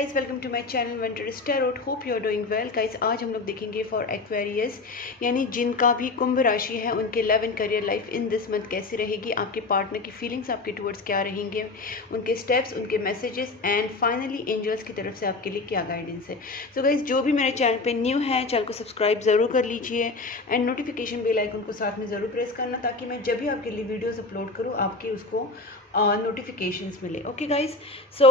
Guys, welcome to my channel winters tarot. Hope you are doing well guys. आज हम लोग देखेंगे for Aquarius, यानी जिनका भी कुंभ राशि है, उनके love and career life in this month कैसी रहेगी, आपके पार्टनर की फीलिंग्स आपके टुवर्ड्स क्या रहेंगे, उनके स्टेप्स, उनके मैसेजेस एंड फाइनली एंजल्स की तरफ से आपके लिए क्या गाइडेंस है। सो गाइस, जो भी मेरे चैनल पर न्यू है, चैनल को सब्सक्राइब ज़रूर कर लीजिए एंड नोटिफिकेशन बेल आइकन को साथ में ज़रूर प्रेस करना, ताकि मैं जब भी आपके लिए वीडियोज़ अपलोड करूँ आपके उसको नोटिफिकेशंस मिले। ओके गाइस, सो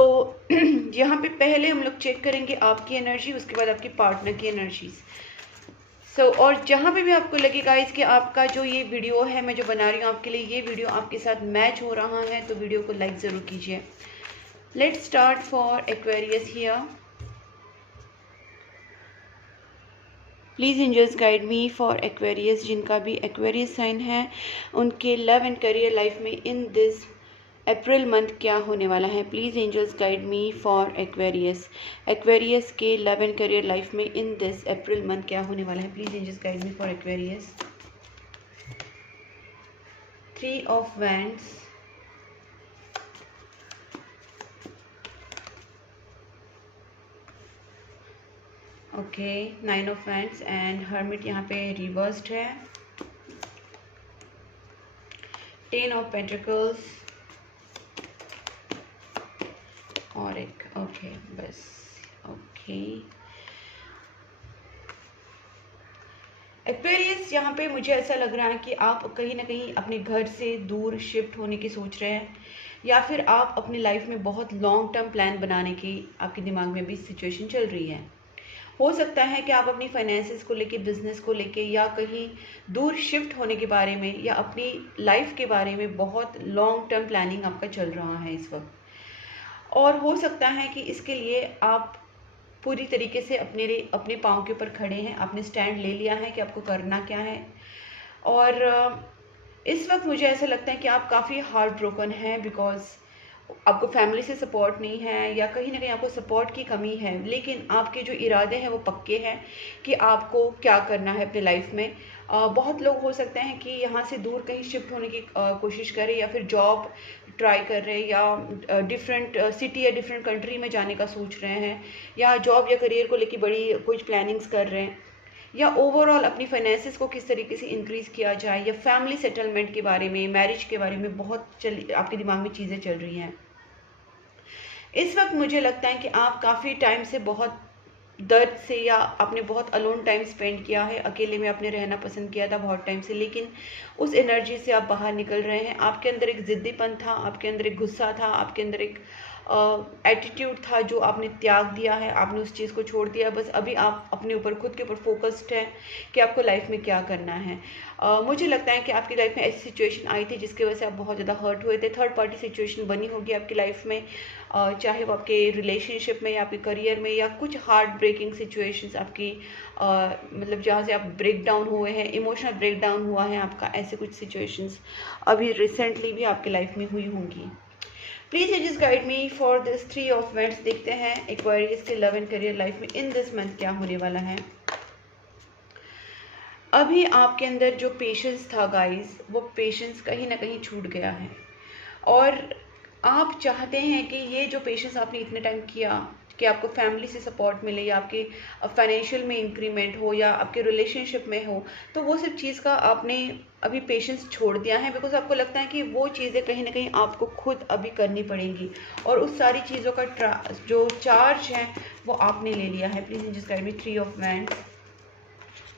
यहाँ पे पहले हम लोग चेक करेंगे आपकी एनर्जी, उसके बाद आपके पार्टनर की एनर्जीज। और जहाँ पे भी आपको लगे गाइस कि आपका जो ये वीडियो है मैं जो बना रही हूँ आपके लिए, ये वीडियो आपके साथ मैच हो रहा है, तो वीडियो को लाइक ज़रूर कीजिए। Let's start for Aquarius here. Please angels guide me for Aquarius, जिनका भी एक्वेरियस साइन है, उनके लव एंड करियर लाइफ में इन दिस अप्रैल मंथ क्या होने वाला है। Please angels guide me for Aquarius, Aquarius के लव एंड करियर लाइफ में इन दिस अप्रैल मंथ क्या होने वाला है। Please angels guide me for Aquarius. 3 of wands, okay, 9 of wands and hermit यहाँ पे रिवर्स्ड है। 10 ऑफ पेंटिकल्स और एक, ओके बस, ओके। एक्वेरियस, यहाँ पे मुझे ऐसा लग रहा है कि आप कहीं ना कहीं अपने घर से दूर शिफ्ट होने की सोच रहे हैं, या फिर आप अपनी लाइफ में बहुत लॉन्ग टर्म प्लान बनाने की आपके दिमाग में भी सिचुएशन चल रही है। हो सकता है कि आप अपनी फाइनेंसेस को लेके, बिजनेस को लेके, या कहीं दूर शिफ्ट होने के बारे में, या अपनी लाइफ के बारे में बहुत लॉन्ग टर्म प्लानिंग आपका चल रहा है इस वक्त। और हो सकता है कि इसके लिए आप पूरी तरीके से अपने पाँव के ऊपर खड़े हैं, आपने स्टैंड ले लिया है कि आपको करना क्या है। और इस वक्त मुझे ऐसा लगता है कि आप काफ़ी हार्ट ब्रोकन हैं, बिकॉज आपको फैमिली से सपोर्ट नहीं है, या कहीं ना कहीं आपको सपोर्ट की कमी है, लेकिन आपके जो इरादे हैं वो पक्के हैं कि आपको क्या करना है अपने लाइफ में। बहुत लोग हो सकते हैं कि यहाँ से दूर कहीं शिफ्ट होने की कोशिश करें, या फिर जॉब ट्राई कर रहे हैं, या डिफरेंट सिटी या डिफरेंट कंट्री में जाने का सोच रहे हैं, या जॉब या करियर को लेकर बड़ी कुछ प्लानिंग्स कर रहे हैं, या ओवरऑल अपनी फाइनेंसेस को किस तरीके से इंक्रीज़ किया जाए, या फैमिली सेटलमेंट के बारे में, मैरिज के बारे में बहुत आपके दिमाग में चीज़ें चल रही हैं। इस वक्त मुझे लगता है कि आप काफ़ी टाइम से बहुत दर्द से, या आपने बहुत अलोन टाइम स्पेंड किया है, अकेले में आपने रहना पसंद किया था बहुत टाइम से, लेकिन उस एनर्जी से आप बाहर निकल रहे हैं। आपके अंदर एक ज़िद्दीपन था, आपके अंदर एक गुस्सा था, आपके अंदर एक एटीट्यूड था जो आपने त्याग दिया है, आपने उस चीज़ को छोड़ दिया। बस अभी आप अपने ऊपर, खुद के ऊपर फोकस्ड हैं कि आपको लाइफ में क्या करना है। मुझे लगता है कि आपकी लाइफ में ऐसी सिचुएशन आई थी जिसकी वजह से आप बहुत ज़्यादा हर्ट हुए थे। थर्ड पार्टी सिचुएशन बनी होगी आपकी लाइफ में, चाहे वो आपके रिलेशनशिप में, या आपके करियर में, या कुछ हार्ट ब्रेकिंग सिचुएशंस आपकी, मतलब जहाँ से आप ब्रेक डाउन हुए हैं, इमोशनल ब्रेक डाउन हुआ है आपका, ऐसे कुछ सिचुएशंस अभी रिसेंटली भी आपकी लाइफ में हुई होंगी। Please angels guide me for this 3 of wands. देखते हैं एक्वेरियस के लव एंड करियर लाइफ में इन दिस मंथ क्या होने वाला है। अभी आपके अंदर जो पेशेंस था गाइस, वो पेशेंस कहीं ना कहीं छूट गया है, और आप चाहते हैं कि ये जो पेशेंस आपने इतने टाइम किया कि आपको फैमिली से सपोर्ट मिले, या आपके फाइनेंशियल में इंक्रीमेंट हो, या आपके रिलेशनशिप में हो, तो वो सब चीज़ का आपने अभी पेशेंस छोड़ दिया है, बिकॉज आपको लगता है कि वो चीज़ें कहीं ना कहीं आपको खुद अभी करनी पड़ेंगी, और उस सारी चीज़ों का जो चार्ज है वो आपने ले लिया है। Please just guide me 3 of wands.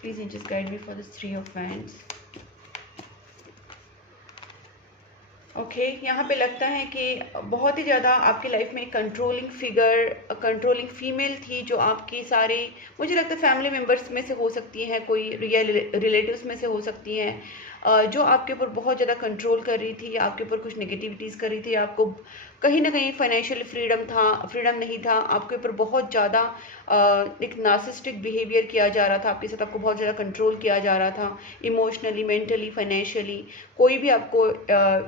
Please just guide me for this 3 of wands. Okay, यहाँ पे लगता है कि बहुत ही ज़्यादा आपकी लाइफ में कंट्रोलिंग फिगर, कंट्रोलिंग फीमेल थी, जो आपकी सारे, मुझे लगता है फैमिली मेम्बर्स में से हो सकती हैं, कोई रिलेटिव्स में से हो सकती हैं, जो आपके ऊपर बहुत ज़्यादा कंट्रोल कर रही थी, या आपके ऊपर कुछ नेगेटिविटीज़ कर रही थी। आपको कहीं ना कहीं फाइनेंशियल फ्रीडम नहीं था, आपके ऊपर बहुत ज़्यादा एक नार्सिस्टिक बिहेवियर किया जा रहा था आपके साथ, आपको बहुत ज़्यादा कंट्रोल किया जा रहा था इमोशनली, मेंटली, फाइनेंशियली। कोई भी आपको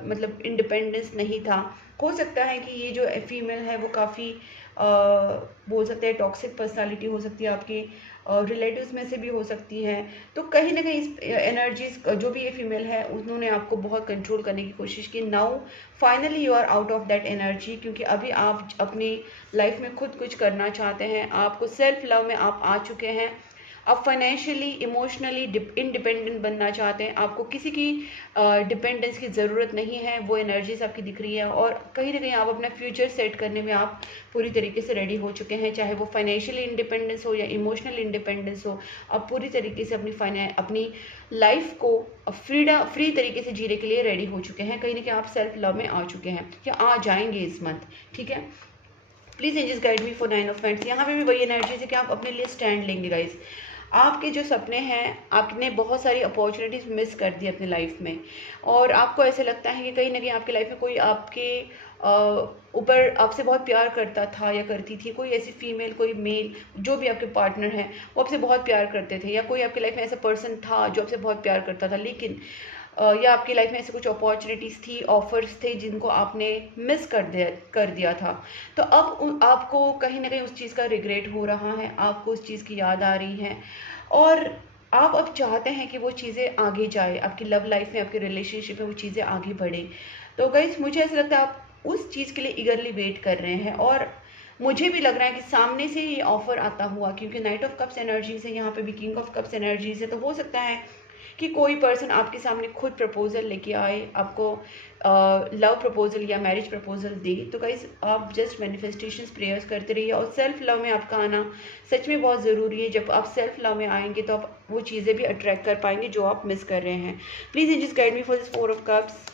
मतलब इंडिपेंडेंस नहीं था। हो सकता है कि ये जो फीमेल है वो काफ़ी बोल सकते हैं टॉक्सिक पर्सनालिटी हो सकती है आपकी, रिलेटिव्स में से भी हो सकती हैं। तो कहीं ना कहीं इस एनर्जीज, जो भी ये फीमेल है उन्होंने आपको बहुत कंट्रोल करने की कोशिश की। Now finally you are out of that energy, क्योंकि अभी आप अपनी लाइफ में खुद कुछ करना चाहते हैं, आपको सेल्फ लव में आप आ चुके हैं। आप फाइनेंशियली इमोशनली इंडिपेंडेंट बनना चाहते हैं, आपको किसी की डिपेंडेंस की ज़रूरत नहीं है। वो एनर्जीज आपकी दिख रही है और कहीं ना कहीं आप अपना फ्यूचर सेट करने में आप पूरी तरीके से रेडी हो चुके हैं, चाहे वो फाइनेंशियली इंडिपेंडेंस हो या इमोशनल इंडिपेंडेंस हो। आप पूरी तरीके से अपनी लाइफ को फ्री तरीके से जीने के लिए रेडी हो चुके हैं। कहीं ना कहीं आप सेल्फ लव में आ चुके हैं या आ जाएंगे इस मंथ, ठीक है। Please angels guide me for 9 of pentacles. यहाँ पे भी वही एनर्जी है कि आप अपने लिए स्टैंड लेंगे गाइज। आपके जो सपने हैं, आपने बहुत सारी अपॉर्चुनिटीज़ मिस कर दी अपनी लाइफ में, और आपको ऐसे लगता है कि कहीं ना कहीं आपकी लाइफ में कोई आपके ऊपर आपसे बहुत प्यार करता था या करती थी। कोई ऐसी फीमेल, कोई मेल, जो भी आपके पार्टनर हैं वो आपसे बहुत प्यार करते थे, या कोई आपकी लाइफ में ऐसा पर्सन था जो आपसे बहुत प्यार करता था, लेकिन या आपकी लाइफ में ऐसे कुछ अपॉर्चुनिटीज़ थी, ऑफर्स थे जिनको आपने मिस कर दिया था। तो अब आपको कहीं ना कहीं उस चीज़ का रिग्रेट हो रहा है, आपको उस चीज़ की याद आ रही है, और आप अब चाहते हैं कि वो चीज़ें आगे जाए, आपकी लव लाइफ में, आपके रिलेशनशिप में वो चीज़ें आगे बढ़े। तो गाइस मुझे ऐसा लगता है आप उस चीज़ के लिए ईगरली वेट कर रहे हैं, और मुझे भी लग रहा है कि सामने से ये ऑफर आता हुआ, क्योंकि नाइट ऑफ कप्स एनर्जीज है, यहाँ पे भी किंग ऑफ कप्स एनर्जीज है। तो हो सकता है कि कोई पर्सन आपके सामने खुद प्रपोजल लेके आए, आपको लव प्रपोजल या मैरिज प्रपोजल दे। तो गाइस आप जस्ट मैनिफेस्टेशंस प्रेयर्स करते रहिए, और सेल्फ लव में आपका आना सच में बहुत ज़रूरी है। जब आप सेल्फ लव में आएंगे तो आप वो चीज़ें भी अट्रैक्ट कर पाएंगे जो आप मिस कर रहे हैं। Please angels guide me for this 4 of cups.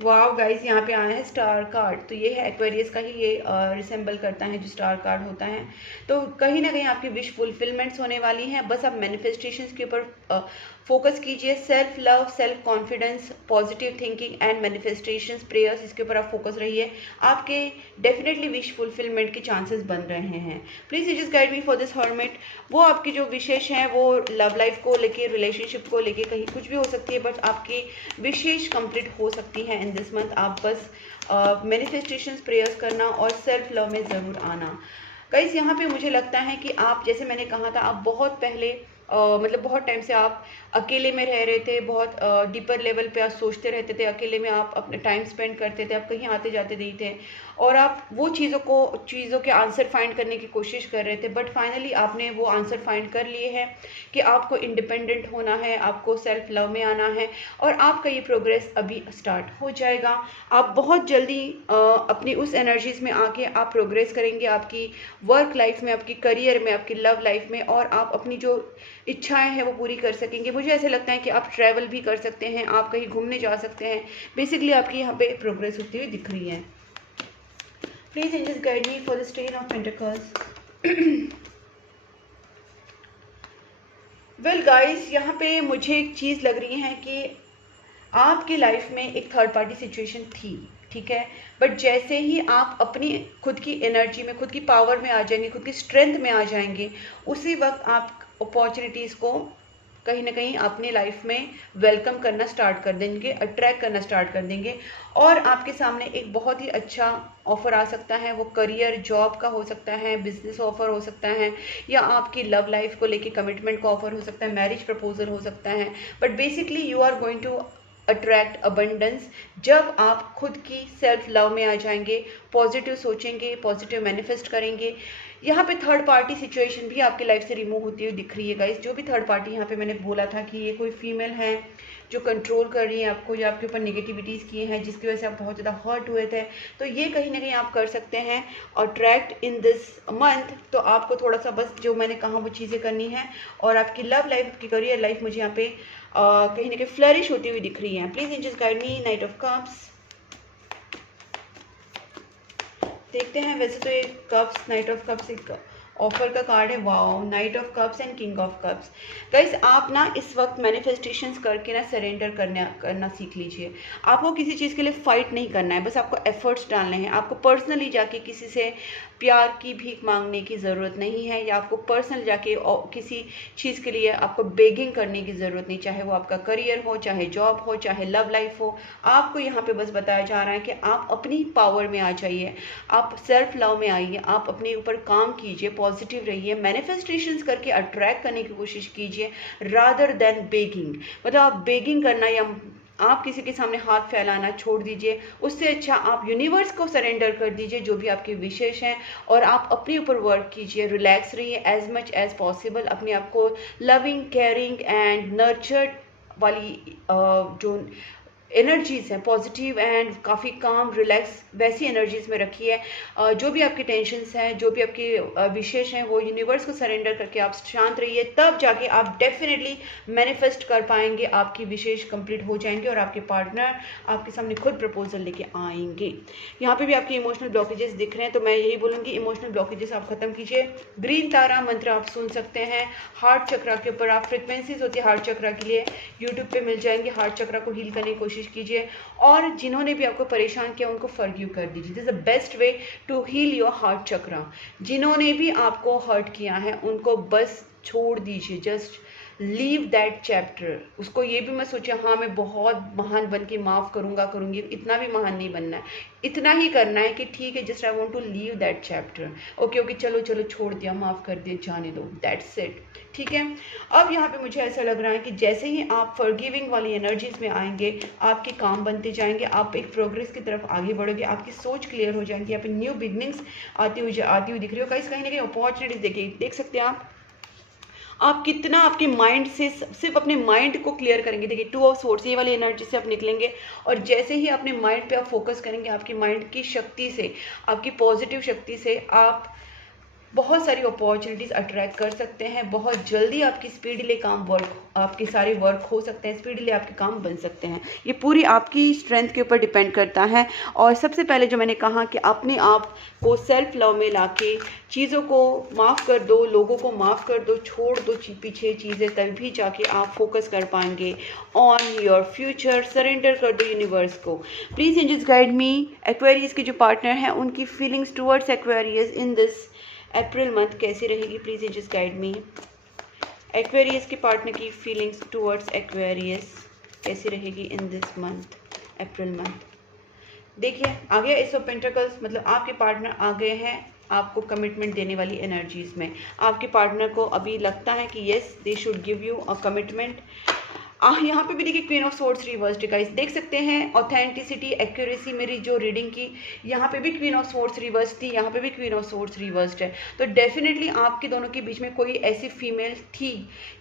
Wow guys, यहाँ पे आया है स्टार कार्ड। तो ये है एक्वेरियस का ही, ये रिसेंबल करता है जो स्टार कार्ड होता है। तो कहीं ना कहीं आपकी विश फुलफिलमेंट्स होने वाली हैं। बस आप मैनिफेस्टेशंस के ऊपर फोकस कीजिए। Self love, self confidence, positive thinking and manifestations prayers, इसके ऊपर आप फोकस रहिए। आपके डेफिनेटली विश फुलफिलमेंट के चांसेस बन रहे हैं। Please just guide me for this hermit. वो आपकी जो विशेष हैं वो लव लाइफ को लेके, रिलेशनशिप को लेके, कहीं कुछ भी हो सकती है, बट आपकी विशेष कंप्लीट हो सकती है इन दिस मंथ। आप बस मैनिफेस्टेशंस प्रेयर्स करना और सेल्फ लव में ज़रूर आना। गाइस यहाँ पे मुझे लगता है कि आप, जैसे मैंने कहा था, आप बहुत पहले मतलब बहुत टाइम से आप अकेले में रह रहे थे, बहुत डीपर लेवल पे आप सोचते रहते थे, अकेले में आप अपने टाइम स्पेंड करते थे, आप कहीं आते जाते नहीं थे, और आप वो चीज़ों के आंसर फाइंड करने की कोशिश कर रहे थे। बट फाइनली आपने वो आंसर फाइंड कर लिए हैं कि आपको इंडिपेंडेंट होना है, आपको सेल्फ लव में आना है, और आपका ये प्रोग्रेस अभी स्टार्ट हो जाएगा। आप बहुत जल्दी अपनी उस एनर्जीज में आके आप प्रोग्रेस करेंगे, आपकी वर्क लाइफ में, आपकी करियर में, आपकी लव लाइफ में, और आप अपनी जो इच्छाएं हैं वो पूरी कर सकेंगे। मुझे ऐसे लगता है कि आप ट्रैवल भी कर सकते हैं, आप कहीं घूमने जा सकते हैं। बेसिकली आपकी यहाँ पे प्रोग्रेस होती हुई दिख रही है। Please angels guide me for the ten of pentacles. Well guys, यहाँ पे मुझे एक चीज़ लग रही है कि आपकी लाइफ में एक थर्ड पार्टी सिचुएशन थी, ठीक है, बट जैसे ही आप अपनी खुद की एनर्जी में, खुद की पावर में आ जाएंगे, खुद की स्ट्रेंथ में आ जाएंगे, उसी वक्त आप अपॉर्चुनिटीज़ को कहीं ना कहीं अपनी लाइफ में वेलकम करना स्टार्ट कर देंगे, अट्रैक्ट करना स्टार्ट कर देंगे, और आपके सामने एक बहुत ही अच्छा ऑफर आ सकता है। वो करियर, जॉब का हो सकता है, बिजनेस ऑफर हो सकता है, या आपकी लव लाइफ को लेके कमिटमेंट का ऑफर हो सकता है, मैरिज प्रपोजल हो सकता है। But basically you are going to attract abundance जब आप खुद की सेल्फ लव में आ जाएंगे, पॉजिटिव सोचेंगे, पॉजिटिव मैनिफेस्ट करेंगे। यहाँ पे थर्ड पार्टी सिचुएशन भी आपकी लाइफ से रिमूव होती हुई दिख रही है गाइस। जो भी थर्ड पार्टी, यहाँ पे मैंने बोला था कि ये कोई फीमेल है जो कंट्रोल कर रही है आपको, या आपके ऊपर नेगेटिविटीज़ किए हैं जिसकी वजह से आप बहुत ज़्यादा हर्ट हुए थे, तो ये कहीं ना कहीं आप कर सकते हैं अट्रैक्ट इन दिस मंथ। तो आपको थोड़ा सा बस जो मैंने कहा वो चीज़ें करनी है, और आपकी लव लाइफ, आपकी करियर लाइफ मुझे यहाँ पे कहीं ना कहीं फ्लरिश होती हुई दिख रही है। Please angels guide me, knight of cups. देखते हैं, वैसे तो ये कप्स, नाइट ऑफ कप्स एक ऑफर का कार्ड है, wow, knight of cups and king of cups. Guys आप ना इस वक्त मैनिफेस्टेशंस करके ना सरेंडर करना सीख लीजिए। आपको किसी चीज़ के लिए फाइट नहीं करना है, बस आपको एफर्ट्स डालने हैं। आपको पर्सनली जाके किसी से प्यार की भीख मांगने की ज़रूरत नहीं है, या आपको पर्सनल जाके किसी चीज़ के लिए आपको बेगिंग करने की ज़रूरत नहीं, चाहे वो आपका करियर हो, चाहे जॉब हो, चाहे लव लाइफ हो। आपको यहाँ पे बस बताया जा रहा है कि आप अपनी पावर में आ जाइए, आप सेल्फ लव में आइए, आप अपने ऊपर काम कीजिए, पॉजिटिव रहिए, मैनिफेस्टेशंस करके अट्रैक्ट करने की कोशिश कीजिए रादर देन बेगिंग। मतलब आप बेगिंग करना या आप किसी के सामने हाथ फैलाना छोड़ दीजिए। उससे अच्छा आप यूनिवर्स को सरेंडर कर दीजिए जो भी आपके विशेष हैं, और आप अपने ऊपर वर्क कीजिए, रिलैक्स रहिए एज मच एज पॉसिबल। अपने आप को लविंग, केयरिंग एंड नर्चर्ड वाली जो एनर्जीज़ हैं, पॉजिटिव एंड काफ़ी काम, रिलैक्स, वैसी एनर्जीज़ में रखिए। जो भी आपके टेंशन्स हैं, जो भी आपके विशेष हैं, वो यूनिवर्स को सरेंडर करके आप शांत रहिए, तब जाके आप डेफिनेटली मैनिफेस्ट कर पाएंगे, आपकी विशेष कंप्लीट हो जाएंगे और आपके पार्टनर आपके सामने खुद प्रपोजल लेके आएंगे। यहाँ पे भी आपके इमोशनल ब्लॉकेजेस दिख रहे हैं, तो मैं यही बोलूँगी इमोशनल ब्लॉकेजेस आप खत्म कीजिए। ग्रीन तारा मंत्र आप सुन सकते हैं हार्ट चक्रा के ऊपर। आप फ्रिक्वेंसीज होती है हार्ट चक्रा के लिए, यूट्यूब पे मिल जाएंगे। हार्ट चक्रा को हील करने की कोशिश कीजिए, और जिन्होंने भी आपको परेशान किया उनको फॉरगिव कर दीजिए। This is the best way to heal your heart chakra. जिन्होंने भी आपको हर्ट किया है उनको बस छोड़ दीजिए, जस्ट लीव दैट चैप्टर। उसको ये भी मत सोचिए हाँ मैं बहुत महान बन के माफ़ करूँगी, इतना भी महान नहीं बनना है। इतना ही करना है कि ठीक है, just I want to leave that chapter. Okay चलो छोड़ दिया, माफ़ कर दिया, जाने दो, दैट्स इट। ठीक है, अब यहाँ पे मुझे ऐसा लग रहा है कि जैसे ही आप फॉरगिविंग वाली एनर्जीज में आएंगे, आपके काम बनते जाएंगे, आप एक प्रोग्रेस की तरफ आगे बढ़ोगे, आपकी सोच क्लियर हो जाएंगी, आप न्यू बिगनिंग्स आती हुई दिख रही हो। कहीं ना कहीं अपॉर्चुनिटीज देखिए, देख सकते हैं आप कितना आपके माइंड से सिर्फ अपने माइंड को क्लियर करेंगे। देखिए 2 ऑफ सोर्स, ये वाली एनर्जी से आप निकलेंगे, और जैसे ही अपने माइंड पे आप फोकस करेंगे, आपकी माइंड की शक्ति से, आपकी पॉजिटिव शक्ति से आप बहुत सारी अपॉर्चुनिटीज़ अट्रैक्ट कर सकते हैं। बहुत जल्दी आपकी स्पीडली आपके सारे वर्क हो सकते हैं, स्पीडली आपके काम बन सकते हैं। ये पूरी आपकी स्ट्रेंथ के ऊपर डिपेंड करता है। और सबसे पहले जो मैंने कहा कि अपने आप को सेल्फ लव में लाके चीज़ों को माफ़ कर दो, लोगों को माफ़ कर दो, छोड़ दो पीछे चीज़ें, तभी जाके आप फोकस कर पाएंगे ऑन योर फ्यूचर। सरेंडर कर दो यूनिवर्स को। Please angels guide me. Aquarius के जो पार्टनर हैं उनकी feelings towards Aquarius in this April month कैसी रहेगी? Please just guide me. Aquarius के पार्टनर की फीलिंग्स टुवर्ड्स एक्वेरियस कैसी रहेगी in this month, April month? देखिए आ गया एस ऑफ पेंटिकल्स, मतलब आपके पार्टनर आ गए हैं आपको कमिटमेंट देने वाली एनर्जीज में। आपके पार्टनर को अभी लगता है कि yes they should give you a commitment. यहाँ पे भी देखिए queen of swords reversed, guys देख सकते हैं ऑथेंटिसिटी, एक्यूरेसी मेरी जो रीडिंग की, यहाँ पे भी क्वीन ऑफ सोर्ड्स रिवर्स थी, यहाँ पे भी क्वीन ऑफ सोर्ड्स रिवर्स्ड है। तो डेफिनेटली आपके दोनों के बीच में कोई ऐसी फीमेल थी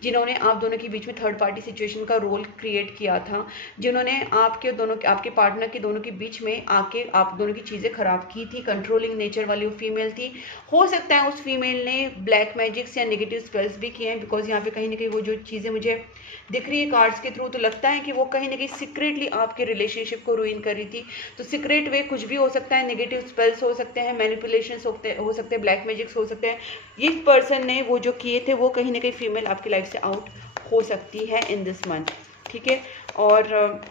जिन्होंने आप दोनों के बीच में थर्ड पार्टी सिचुएशन का रोल क्रिएट किया था, जिन्होंने आपके पार्टनर के दोनों के बीच में आके आप दोनों की चीज़ें खराब की थी। कंट्रोलिंग नेचर वाली वो फीमेल थी। हो सकता है उस फीमेल ने ब्लैक मैजिक्स या नेगेटिव स्पेल्स भी किए हैं, बिकॉज यहाँ पे कहीं ना कहीं वो जो चीज़ें मुझे दिख रही है कार्ड्स के थ्रू, तो लगता है कि वो कहीं ना कहीं सीक्रेटली आपके रिलेशनशिप को रुइन कर रही थी। तो सीक्रेट वे कुछ भी हो सकता है, नेगेटिव स्पेल्स हो सकते हैं, मैनिपुलेशंस हो सकते हैं, ब्लैक मैजिक्स हो सकते हैं। इस पर्सन ने वो जो किए थे वो कहीं ना कहीं फीमेल आपकी लाइफ से आउट हो सकती है इन दिस मंथ। ठीक है, और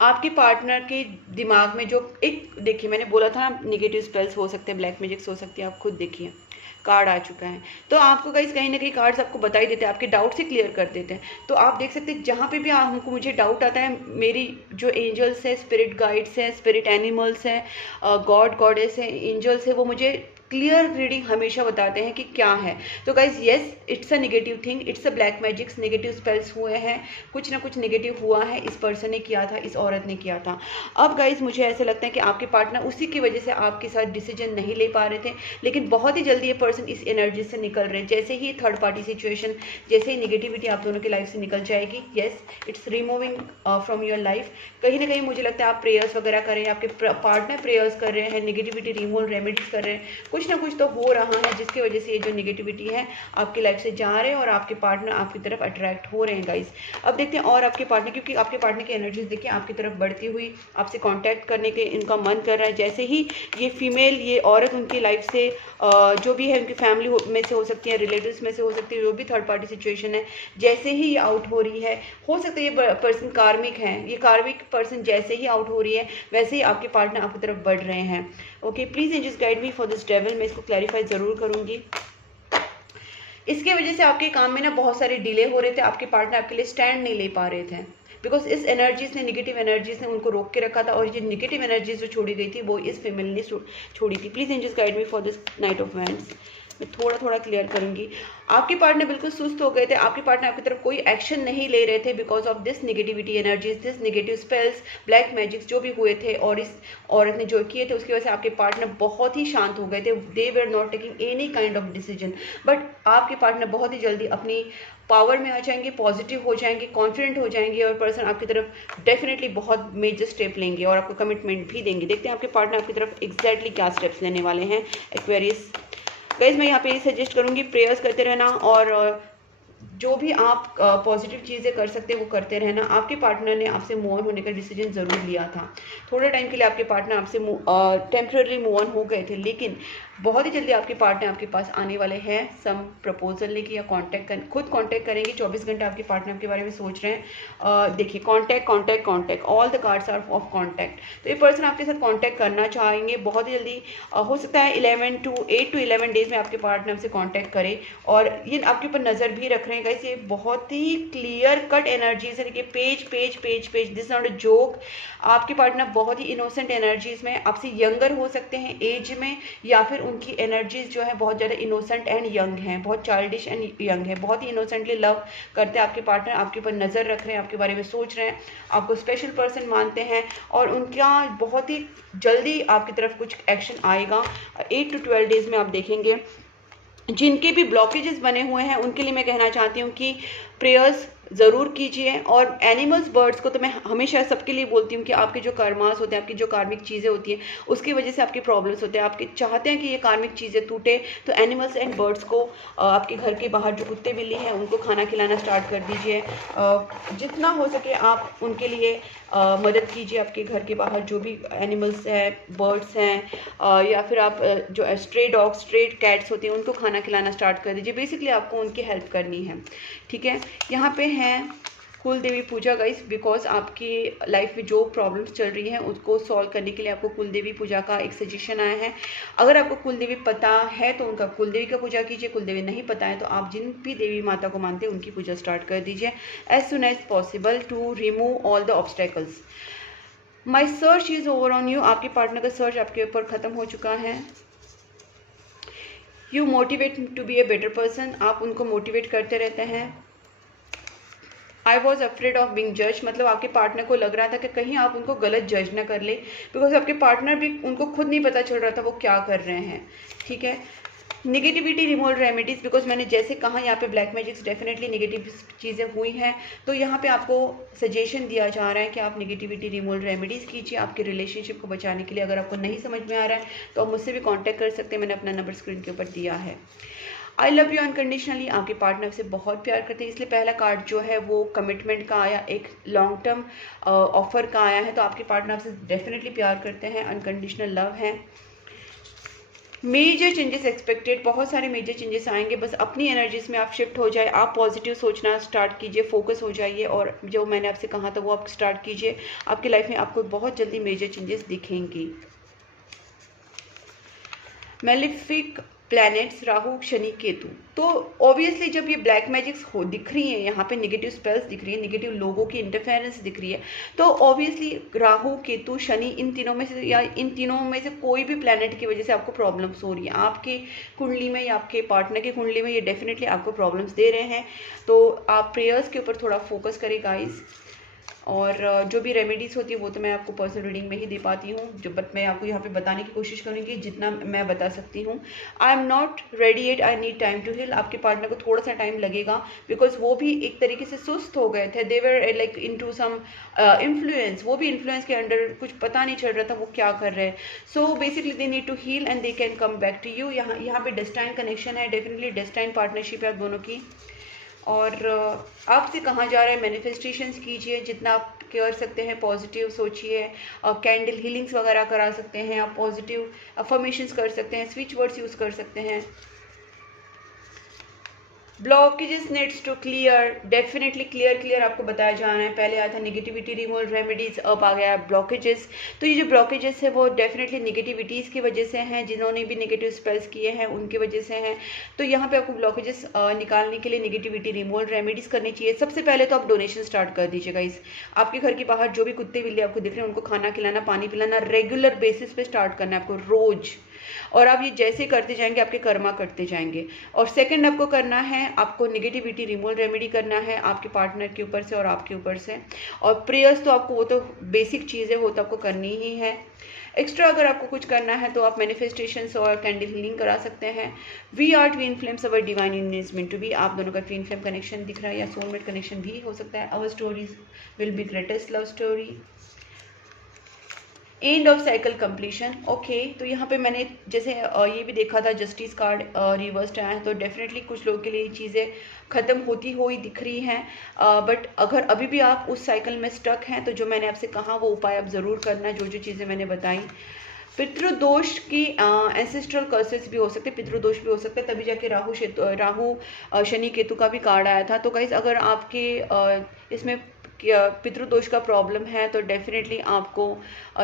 आपके पार्टनर के दिमाग में जो एक, देखिए मैंने बोला था नेगेटिव स्पेल्स हो सकते हैं, ब्लैक मैजिक्स हो सकती है, आप खुद देखिए कार्ड आ चुका है। तो आपको गाइस कहीं ना कहीं कार्ड्स आपको बता ही देते हैं, आपके डाउट से क्लियर कर देते हैं। तो आप देख सकते हैं जहाँ पे भी मुझे डाउट आता है, मेरी जो एंजल्स हैं, स्पिरिट गाइड्स हैं, स्पिरिट एनिमल्स हैं, गॉड गॉडेस हैं, एंजल्स हैं, वो मुझे क्लियर रीडिंग हमेशा बताते हैं कि क्या है। तो guys yes it's a negative thing, it's a black magics, negative spells हुए हैं, कुछ ना कुछ नेगेटिव हुआ है, इस पर्सन ने किया था, इस औरत ने किया था। अब गाइज मुझे ऐसा लगता है कि आपके पार्टनर उसी की वजह से आपके साथ डिसीजन नहीं ले पा रहे थे, लेकिन बहुत ही जल्दी ये पर्सन इस एनर्जी से निकल रहे हैं। जैसे ही थर्ड पार्टी सिचुएशन, जैसे ही नेगेटिविटी आप दोनों की लाइफ से निकल जाएगी, yes it's removing from your life. कहीं ना कहीं मुझे लगता है आप प्रेयर्स वगैरह कर रहे हैं, आपके पार्टनर प्रेयर्स कर रहे हैं, नेगेटिविटी रिमूवल रेमेडीज कर रहे हैं, कुछ ना कुछ तो हो रहा है जिसकी वजह से ये जो निगेटिविटी है आपकी लाइफ से जा रहे हैं और आपके पार्टनर आपकी तरफ अट्रैक्ट हो रहे हैं गाइस। अब देखते हैं और आपके पार्टनर, क्योंकि आपके पार्टनर की एनर्जीज देखिए आपकी तरफ बढ़ती हुई, आपसे कांटेक्ट करने के इनका मन कर रहा है। जैसे ही ये फीमेल, ये औरत उनकी लाइफ से जो भी है उनकी फैमिली में से हो सकती है, रिलेटिव्स में से हो सकती है, जो भी थर्ड पार्टी सिचुएशन है, जैसे ही ये आउट हो रही है, हो सकता है ये पर्सन कार्मिक है, ये कार्मिक पर्सन जैसे ही आउट हो रही है वैसे ही आपके पार्टनर आपकी तरफ बढ़ रहे हैं। Okay, please angels guide me for this devil. मैं इसको क्लैरिफाई जरूर करूंगी। इसके वजह से आपके काम में ना बहुत सारे डिले हो रहे थे, आपके पार्टनर आपके लिए स्टैंड नहीं ले पा रहे थे, बिकॉज इस एनर्जीज ने, निगेटिव एनर्जीज ने उनको रोक के रखा था, और ये निगेटिव एनर्जीज जो छोड़ी गई थी वो इस फीमेल ने छोड़ी थी। Please angels guide me for this knight of wands. मैं थोड़ा थोड़ा क्लियर करूंगी। आपके पार्टनर बिल्कुल सुस्त हो गए थे, आपके पार्टनर आपकी तरफ कोई एक्शन नहीं ले रहे थे because of this negativity energies, this negative spells, black magics जो भी हुए थे और इस औरत ने जो किए थे उसकी वजह से आपके पार्टनर बहुत ही शांत हो गए थे। They were not taking any kind of decision, but आपके पार्टनर बहुत ही जल्दी अपनी पावर में आ जाएंगे, पॉजिटिव हो जाएंगे, कॉन्फिडेंट हो जाएंगे और पर्सन आपकी तरफ डेफिनेटली बहुत मेजर स्टेप लेंगे और आपको कमिटमेंट भी देंगे। देखते हैं आपके पार्टनर आपकी तरफ एग्जैक्टली क्या स्टेप्स लेने वाले हैं। एक्वेरियस गाइज, मैं यहाँ पे ये सजेस्ट करूँगी प्रेयर्स करते रहना और जो भी आप पॉजिटिव चीज़ें कर सकते हैं वो करते रहना। आपके पार्टनर ने आपसे मूव ऑन होने का डिसीजन ज़रूर लिया था। थोड़े टाइम के लिए आपके पार्टनर आपसे टेम्पररी मूव ऑन हो गए थे, लेकिन बहुत ही जल्दी आपके पार्टनर आपके पास आने वाले हैं सम प्रपोजल लेके या खुद कांटेक्ट करेंगे। 24 घंटे आपके पार्टनर के बारे में सोच रहे हैं। देखिए, contact contact contact, all the cards are of contact. तो ये पर्सन आपके साथ कांटेक्ट करना चाहेंगे बहुत ही जल्दी। हो सकता है 8 to 11 डेज में आपके पार्टनर से कांटेक्ट करे और ये आपके ऊपर नज़र भी रख रहे हैं गाइस। ये बहुत ही क्लियर कट एनर्जीज है। देखिए, page page page page, this not a joke. आपके पार्टनर बहुत ही इनोसेंट एनर्जीज में, आपसे यंगर हो सकते हैं एज में, या फिर उनकी एनर्जीज जो है बहुत ज़्यादा इनोसेंट एंड यंग हैं, बहुत चाइल्डिश एंड यंग है, बहुत ही इनोसेंटली लव करते हैं आपके पार्टनर, आपके ऊपर नज़र रख रहे हैं, आपके बारे में सोच रहे हैं, आपको स्पेशल पर्सन मानते हैं और उनका बहुत ही जल्दी आपकी तरफ कुछ एक्शन आएगा। 8 to 12 डेज में आप देखेंगे। जिनके भी ब्लॉकेजेस बने हुए हैं उनके लिए मैं कहना चाहती हूँ कि प्रेयर्स ज़रूर कीजिए। और एनिमल्स, बर्ड्स को तो मैं हमेशा सबके लिए बोलती हूँ कि आपके जो कर्मास होते हैं, आपकी जो कार्मिक चीज़ें होती हैं, उसकी वजह से आपके प्रॉब्लम्स होते हैं। आपके चाहते हैं कि ये कार्मिक चीज़ें टूटे, तो एनिमल्स एंड बर्ड्स को, आपके घर के बाहर जो कुत्ते बिल्ली हैं उनको खाना खिलाना स्टार्ट कर दीजिए। जितना हो सके आप उनके लिए मदद कीजिए। आपके घर के बाहर जो भी एनिमल्स हैं, बर्ड्स हैं, या फिर आप जो स्ट्रे डॉग्स, स्ट्रे कैट्स होती हैं उनको खाना खिलाना स्टार्ट कर दीजिए। बेसिकली आपको उनकी हेल्प करनी है, ठीक है। यहाँ पे है कुल देवी पूजा गाइस, बिकॉज आपकी लाइफ में जो प्रॉब्लम्स चल रही हैं उसको सॉल्व करने के लिए आपको कुल देवी पूजा का एक सजेशन आया है। अगर आपको कुल देवी पता है तो उनका कुल देवी का पूजा कीजिए। कुल देवी नहीं पता है तो आप जिन भी देवी माता को मानते हैं उनकी पूजा स्टार्ट कर दीजिए as soon as possible to remove all the obstacles. My search is over on you. आपके पार्टनर का सर्च आपके ऊपर खत्म हो चुका है। You motivate to be a better person. आप उनको मोटिवेट करते रहते हैं। I was afraid of being जज, मतलब आपके पार्टनर को लग रहा था कि कहीं आप उनको गलत जज ना कर ले, बिकॉज आपके पार्टनर भी, उनको खुद नहीं पता चल रहा था वो क्या कर रहे हैं, ठीक है। निगेटिविटी रिमूवल रेमेडीज, बिकॉज मैंने जैसे कहा यहाँ पे ब्लैक मैजिक्स डेफिनेटली निगेटिव चीज़ें हुई हैं, तो यहाँ पे आपको सजेशन दिया जा रहा है कि आप निगेटिविटी रिमूवल रेमेडीज़ कीजिए आपके रिलेशनशिप को बचाने के लिए। अगर आपको नहीं समझ में आ रहा है तो आप मुझसे भी कांटेक्ट कर सकते हैं, मैंने अपना नंबर स्क्रीन के ऊपर दिया है। I love you unconditionally. आपके पार्टनर से बहुत प्यार करते हैं, इसलिए पहला कार्ड जो है वो कमिटमेंट का आया, एक लॉन्ग टर्म ऑफर का आया है। तो आपके पार्टनर आपसे डेफिनेटली प्यार करते हैं, अनकंडीशनल लव है। मेजर चेंजेस एक्सपेक्टेड, बहुत सारे मेजर चेंजेस आएंगे। बस अपनी एनर्जीज में आप शिफ्ट हो जाए, आप पॉजिटिव सोचना स्टार्ट कीजिए, फोकस हो जाइए और जो मैंने आपसे कहा था वो आप स्टार्ट कीजिए। आपकी लाइफ में आपको बहुत जल्दी मेजर चेंजेस दिखेंगी। Malefic planets, Rahu, Shani, Ketu. तो ऑब्वियसली जब ये ब्लैक मैजिक्स हो दिख रही हैं, यहाँ पे नेगेटिव स्पेल्स दिख रही है, नेगेटिव लोगों की इंटरफेरेंस दिख रही है, तो ऑब्वियसली राहु, केतु, शनि, इन तीनों में से या इन तीनों में से कोई भी प्लैनेट की वजह से आपको प्रॉब्लम्स हो रही है। आपके कुंडली में या आपके पार्टनर की कुंडली में ये डेफिनेटली आपको प्रॉब्लम्स दे रहे हैं। तो आप प्रेयर्स के ऊपर थोड़ा फोकस करें गाइस। और जो भी रेमेडीज़ होती है वो तो मैं आपको पर्सनल रीडिंग में ही दे पाती हूँ, जो बट मैं आपको यहाँ पे बताने की कोशिश करूँगी जितना मैं बता सकती हूँ। I am not ready yet, I need time to heal. आपके पार्टनर को थोड़ा सा टाइम लगेगा, बिकॉज वो भी एक तरीके से सुस्त हो गए थे। They were like into some influence, वो भी इन्फ्लुएंस के अंडर, कुछ पता नहीं चल रहा था वो क्या कर रहे हैं। So basically they need to heal and they can come back to you. यहाँ पे डेस्टाइन कनेक्शन है, डेफिनेटली डेस्टाइन पार्टनरशिप है आप दोनों की। और आपसे कहाँ जा रहा है, मैनिफेस्टेशंस कीजिए जितना आप कर सकते हैं, पॉजिटिव सोचिए, कैंडल हीलिंग्स वगैरह करा सकते हैं आप, पॉजिटिव अफर्मेशंस कर सकते हैं, स्विच वर्ड्स यूज़ कर सकते हैं। Blockages needs to clear, definitely clear आपको बताया जा रहा है। पहले आया था निगेटिविटी रिमूवल रेमेडीज, अब आ गया ब्लॉकेजेस। तो ये जो ब्लॉकेजेस है वो डेफिनेटली निगेटिविटीज़ की वजह से हैं, जिन्होंने भी निगेटिव स्पेल्स किए हैं उनकी वजह से हैं। तो यहाँ पे आपको ब्लॉकेजेस निकालने के लिए निगेटिविटी रिमूवल रेमेडीज़ करनी चाहिए। सबसे पहले तो आप डोनेशन स्टार्ट कर दीजिएगा। इस आपके घर के बाहर जो भी कुत्ते बिल्ली आपको दिख रहे हैं उनको खाना खिलाना, पानी पिलाना रेगुलर बेसिस पे स्टार्ट करना है आपको रोज़। और आप ये जैसे करते जाएंगे आपके कर्मा करते जाएंगे। और सेकंड आपको करना है, आपको निगेटिविटी रिमूवल रेमेडी करना है आपके पार्टनर के ऊपर से और आपके ऊपर से। और प्रेयर्स तो आपको, वो तो बेसिक चीज़ें वो तो आपको करनी ही है। एक्स्ट्रा अगर आपको कुछ करना है तो आप मैनिफेस्टेशंस और कैंडल हीलिंग करा सकते हैं। We are twin flames, our divine union is meant to be. आप दोनों का ट्विन फ्लेम कनेक्शन दिख रहा है या सोलमेट कनेक्शन भी हो सकता है। Our stories will be greatest love story. End of cycle completion, okay. तो यहाँ पे मैंने जैसे ये भी देखा था जस्टिस कार्ड रिवर्स्ड आया है, तो डेफिनेटली कुछ लोगों के लिए ये चीज़ें ख़त्म होती हुई दिख रही हैं। बट अगर अभी भी आप उस साइकिल में स्टक हैं तो जो मैंने आपसे कहा वो उपाय आप ज़रूर करना, जो जो चीज़ें मैंने बताई। पितृदोष की एंसेस्ट्रल कर्सेस भी हो सकते हैं, पितृदोष भी हो सकते हैं, तभी जाके राहु शनि केतु का भी कार्ड आया था। तो गाइस अगर आपके इसमें पितृदोष का प्रॉब्लम है तो डेफिनेटली आपको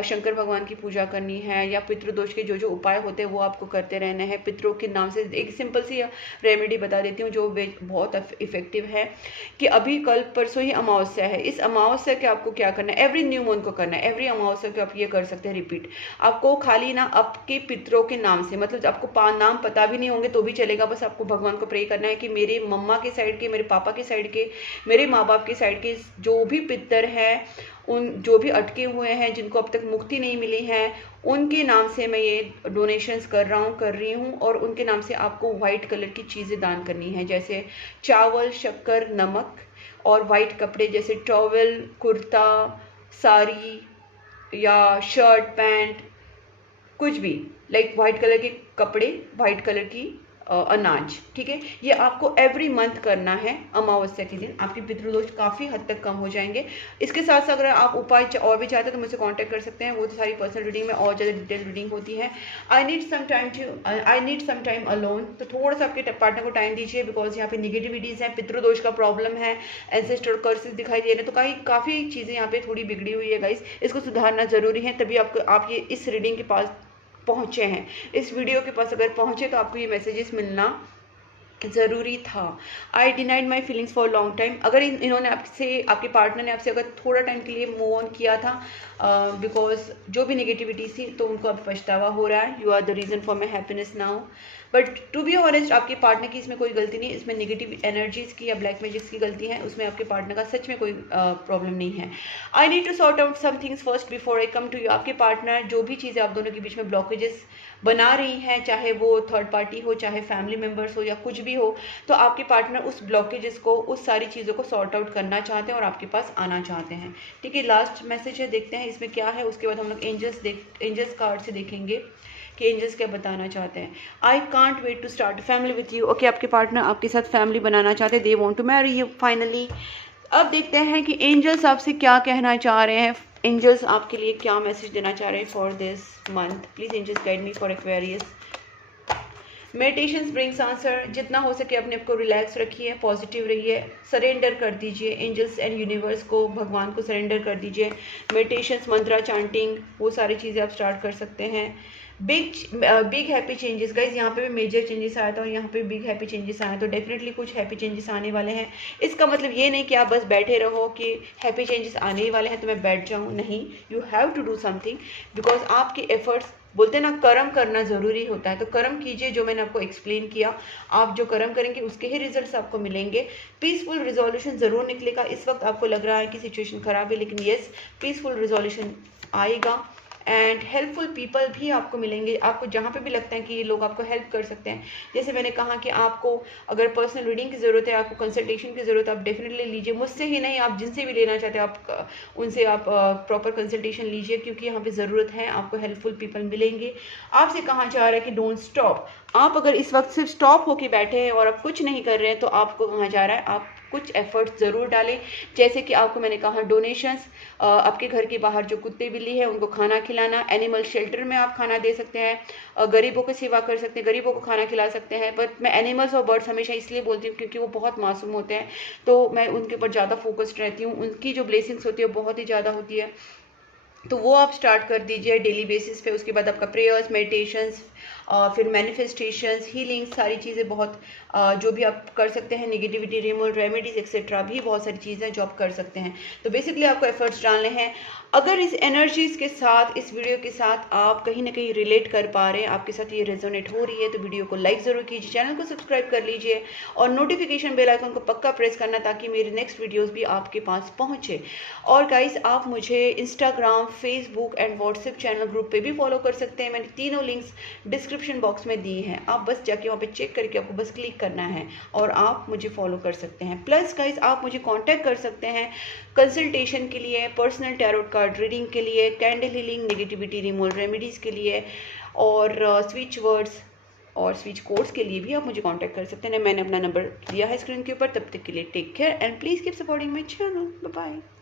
शंकर भगवान की पूजा करनी है, या पितृदोष के जो जो उपाय होते हैं वो आपको करते रहने हैं। पितरों के नाम से एक सिंपल सी रेमेडी बता देती हूँ जो बहुत इफेक्टिव है, कि अभी कल परसों ही अमावस्या है। इस अमावस्या के आपको क्या करना है, एवरी न्यू मून को करना है, एवरी अमावस्या को आप ये कर सकते हैं रिपीट। आपको खाली ना आपके पितरों के नाम से, मतलब आपको नाम पता भी नहीं होंगे तो भी चलेगा, बस आपको भगवान को प्रे करना है कि मेरे मम्मा के साइड के, मेरे पापा के साइड के, मेरे माँ बाप के साइड के जो भी पितर हैं, उन जो भी अटके हुए हैं, जिनको अब तक मुक्ति नहीं मिली है, उनके नाम से मैं ये डोनेशंस कर रही हूँ। और उनके नाम से आपको वाइट कलर की चीज़ें दान करनी है, जैसे चावल, शक्कर, नमक, और वाइट कपड़े जैसे टॉवल, कुर्ता, साड़ी या शर्ट पैंट, कुछ भी लाइक वाइट कलर के कपड़े, वाइट कलर की अनाज, ठीक है। ये आपको एवरी मंथ करना है अमावस्या के दिन। आपके पितृदोष काफ़ी हद तक कम हो जाएंगे। इसके साथ साथ अगर आप उपाय और भी चाहते हैं तो मुझसे कांटेक्ट कर सकते हैं, वो तो सारी पर्सनल रीडिंग में और ज़्यादा डिटेल रीडिंग होती है। I need some time alone, तो थोड़ा सा आपके पार्टनर को टाइम दीजिए, बिकॉज यहाँ पे निगेटिविटीज़ हैं, पितृदोष का प्रॉब्लम है, एंसेस्ट्रल कर्सेस दिखाई दे रहे हैं, तो काफ़ी चीज़ें यहाँ पे थोड़ी बिगड़ी हुई है गाइस, इसको सुधारना ज़रूरी है। तभी आप ये इस रीडिंग के पास पहुँचे हैं, इस वीडियो के पास अगर पहुँचे तो आपको ये मैसेजेस मिलना ज़रूरी था। I denied my feelings for long time, अगर इन्होंने आपसे, आपके पार्टनर ने आपसे अगर थोड़ा टाइम के लिए मूव ऑन किया था बिकॉज जो भी नेगेटिविटी थी, तो उनको अब पछतावा हो रहा है। You are the reason for my happiness now. But to be honest आपके पार्टनर की इसमें कोई गलती नहीं है, इसमें नेगेटिव एनर्जीज़ की या ब्लैक मैजिक्स की गलती है, उसमें आपके पार्टनर का सच में कोई प्रॉब्लम नहीं है। I need to sort out some things first before I come to you. आपके पार्टनर जो भी चीज़ें आप दोनों के बीच में ब्लॉकेजेस बना रही हैं, चाहे वो थर्ड पार्टी हो, चाहे फैमिली मेम्बर्स हो, या कुछ भी हो, तो आपके पार्टनर उस ब्लॉकेजेस को, उस सारी चीज़ों को सॉर्ट आउट करना चाहते हैं और आपके पास आना चाहते हैं, ठीक है। लास्ट मैसेज है, देखते हैं इसमें क्या है, उसके बाद हम लोग एंजल्स कार्ड से देखेंगे कि एंजल्स क्या बताना चाहते हैं। I can't wait to start family with you, okay. आपके पार्टनर आपके साथ फैमिली बनाना चाहते हैं, they want to marry you finally. अब देखते हैं कि एंजल्स आपसे क्या कहना चाह रहे हैं, एंजल्स आपके लिए क्या मैसेज देना चाह रहे हैं for this month. Please angels guide me for Aquarius. Meditations brings answer, जितना हो सके अपने आप को रिलैक्स रखिए, पॉजिटिव रहिए, सरेंडर कर दीजिए एंजल्स एंड यूनिवर्स को, भगवान को सरेंडर कर दीजिए। मेडिटेशंस, मंत्रा चांटिंग, वो सारी चीज़ें आप स्टार्ट कर सकते हैं। बिग हैप्पी चेंजेस गाइज, यहाँ पे भी मेजर चेंजेस आया था और यहाँ पे बिग हैप्पी चेंजेस आए, तो डेफिनेटली कुछ हैप्पी चेंजेस आने वाले हैं। इसका मतलब ये नहीं कि आप बस बैठे रहो कि हैप्पी चेंजेस आने ही वाले हैं तो मैं बैठ जाऊँ, नहीं, you have to do something, because आपके एफर्ट्स बोलते हैं ना कर्म करना ज़रूरी होता है, तो कर्म कीजिए जो मैंने आपको एक्सप्लेन किया। आप जो कर्म करेंगे उसके ही रिजल्ट्स आपको मिलेंगे। पीसफुल रिजोल्यूशन ज़रूर निकलेगा। इस वक्त आपको लग रहा है कि सिचुएशन ख़राब है, लेकिन येस, पीसफुल रिजोल्यूशन आएगा। एंड हेल्पफुल पीपल भी आपको मिलेंगे। आपको जहाँ पे भी लगता है कि ये लोग आपको हेल्प कर सकते हैं, जैसे मैंने कहा कि आपको अगर पर्सनल रीडिंग की ज़रूरत है, आपको कंसल्टेशन की ज़रूरत है, आप डेफिनेटली लीजिए। मुझसे ही नहीं, आप जिनसे भी लेना चाहते हैं आप उनसे आप प्रॉपर कंसल्टेशन लीजिए, क्योंकि यहाँ पे ज़रूरत है, आपको हेल्पफुल पीपल मिलेंगे। आपसे कहा जा रहा है कि डोंट स्टॉप। आप अगर इस वक्त सिर्फ स्टॉप होके बैठे हैं और आप कुछ नहीं कर रहे हैं, तो आपको कहा जा रहा है आप कुछ एफर्ट्स ज़रूर डालें। जैसे कि आपको मैंने कहा डोनेशंस, आपके घर के बाहर जो कुत्ते बिल्ली है उनको खाना खिलाना, एनिमल शेल्टर में आप खाना दे सकते हैं, गरीबों की सेवा कर सकते हैं, गरीबों को खाना खिला सकते हैं। बट मैं एनिमल्स और बर्ड्स हमेशा इसलिए बोलती हूँ क्योंकि वो बहुत मासूम होते हैं, तो मैं उनके ऊपर ज़्यादा फोकस्ड रहती हूँ। उनकी जो ब्लेसिंग्स होती है वो बहुत ही ज़्यादा होती है, तो वो आप स्टार्ट कर दीजिए डेली बेसिस पे। उसके बाद आपका प्रेयर्स, मेडिटेशंस, फिर मैनिफेस्टेशंस, हीलिंग, सारी चीज़ें बहुत जो भी आप कर सकते हैं, नेगेटिविटी रिमूवल, रेमेडीज एक्सेट्रा भी बहुत सारी चीज़ें जो आप कर सकते हैं। तो बेसिकली आपको एफर्ट्स डालने हैं। अगर इस एनर्जीज के साथ, इस वीडियो के साथ आप कहीं ना कहीं रिलेट कर पा रहे हैं, आपके साथ ये रेजोनेट हो रही है, तो वीडियो को लाइक ज़रूर कीजिए, चैनल को सब्सक्राइब कर लीजिए और नोटिफिकेशन बेल आइकन को पक्का प्रेस करना, ताकि मेरे नेक्स्ट वीडियोस भी आपके पास पहुंचे। और गाइस, आप मुझे Instagram, Facebook and WhatsApp channel group पे भी फॉलो कर सकते हैं। मैंने तीनों लिंक्स डिस्क्रिप्शन बॉक्स में दिए हैं, आप बस जाके वहाँ पे चेक करके आपको बस क्लिक करना है और आप मुझे फॉलो कर सकते हैं। प्लस गाइस, आप मुझे कांटेक्ट कर सकते हैं कंसल्टेशन के लिए, पर्सनल टैरोट कार्ड रीडिंग के लिए, candle healing, negativity removal remedies के लिए, और स्विच वर्ड्स और स्विच कोड्स के लिए भी आप मुझे कांटेक्ट कर सकते हैं। मैंने अपना नंबर दिया है स्क्रीन के ऊपर। तब तक के लिए take care and please keep supporting my channel. Bye bye.